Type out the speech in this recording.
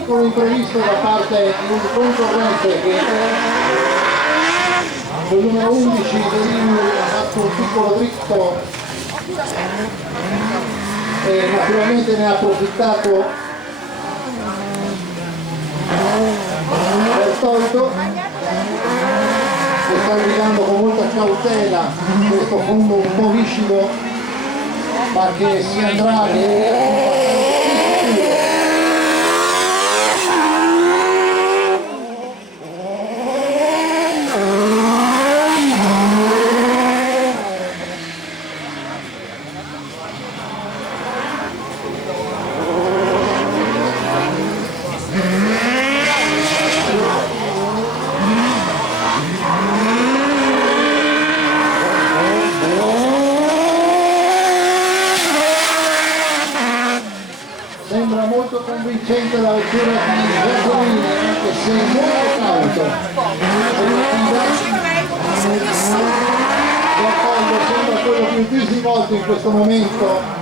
piccolo imprevisto da parte di un concorrente che con il numero 11 Delino ha fatto un piccolo dritto e naturalmente ne ha approfittato Bertoldo, che sta guidando con molta cautela questo fondo un po' viscido, ma che si andrà sembra molto convincente la vettura di Bertolini, anche se molto cauto. Bertoldo sembra quello più disinvolto in questo momento.